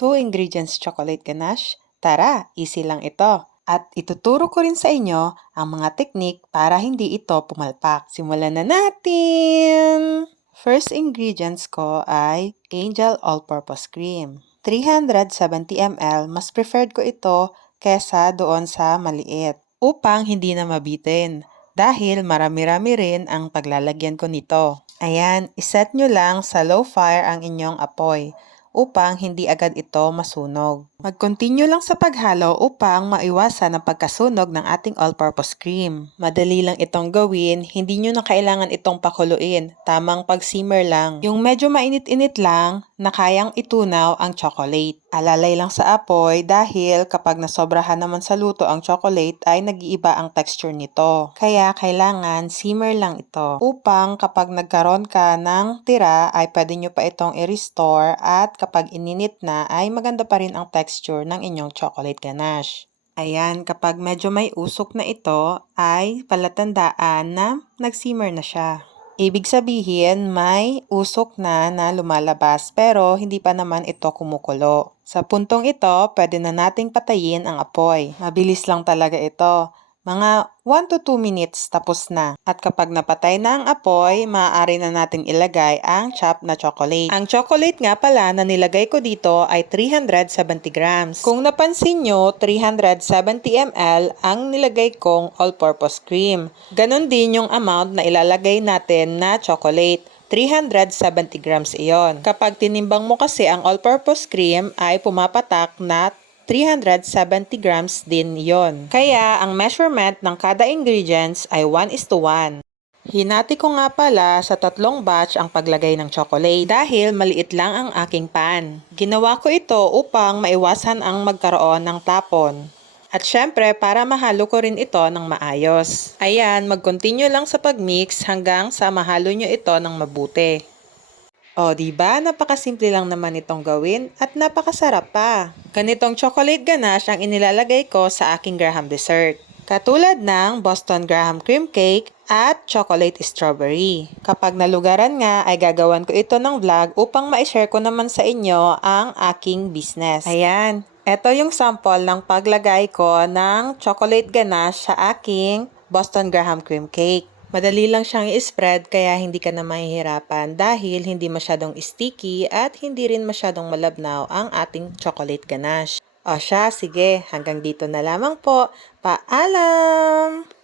2 ingredients chocolate ganache? Tara, easy lang ito. At ituturo ko rin sa inyo ang mga teknik para hindi ito pumalpak. Simulan na natin! First ingredients ko ay Angel All-Purpose Cream. 370 ml, mas preferred ko ito kesa doon sa maliit upang hindi na mabitin dahil marami-rami rin ang paglalagyan ko nito. Ayan, iset nyo lang sa low fire ang inyong apoy upang hindi agad ito masunog. Mag-continue lang sa paghalo upang maiwasan ang pagkasunog ng ating all-purpose cream. Madali lang itong gawin, hindi nyo na kailangan itong pakuluin, tamang pag-simmer lang. Yung medyo mainit-init lang na kayang itunaw ang chocolate. Alalay lang sa apoy dahil kapag nasobrahan naman sa luto ang chocolate ay nag-iiba ang texture nito. Kaya kailangan simmer lang ito upang kapag nagkaroon ka ng tira ay pwede nyo pa itong i-restore at kapag ininit na ay maganda pa rin ang texture ng inyong chocolate ganache. Ayan, kapag medyo may usok na ito ay palatandaan na nag-simmer na siya. Ibig sabihin may usok na lumalabas pero hindi pa naman ito kumukulo. Sa puntong ito, pwede na nating patayin ang apoy. Mabilis lang talaga ito. Mga 1 to 2 minutes tapos na. At kapag napatay na ang apoy, maaari na nating ilagay ang chopped na chocolate. Ang chocolate nga pala na nilagay ko dito ay 370 grams. Kung napansin nyo, 370 ml ang nilagay kong all-purpose cream. Ganon din yung amount na ilalagay natin na chocolate. 370 grams iyon. Kapag tinimbang mo kasi ang all-purpose cream ay pumapatak na 370 grams din yon. Kaya, ang measurement ng kada ingredients ay 1:1. Hinati ko nga pala sa 3 batch ang paglagay ng chocolate dahil maliit lang ang aking pan. Ginawa ko ito upang maiwasan ang magkaroon ng tapon. At syempre, para mahalo ko rin ito ng maayos. Ayan, mag-continue lang sa pagmix hanggang sa mahalo nyo ito ng mabuti. O, diba? Napakasimple lang naman itong gawin at napakasarap pa. Ganitong chocolate ganache ang inilalagay ko sa aking Graham dessert. Katulad ng Boston Graham Cream Cake at Chocolate Strawberry. Kapag nalugaran nga ay gagawan ko ito ng vlog upang ma-share ko naman sa inyo ang aking business. Ayan, ito yung sample ng paglagay ko ng chocolate ganache sa aking Boston Graham Cream Cake. Madali lang siyang i-spread kaya hindi ka na mahihirapan dahil hindi masyadong sticky at hindi rin masyadong malabnaw ang ating chocolate ganache. O siya, sige, hanggang dito na lamang po. Paalam!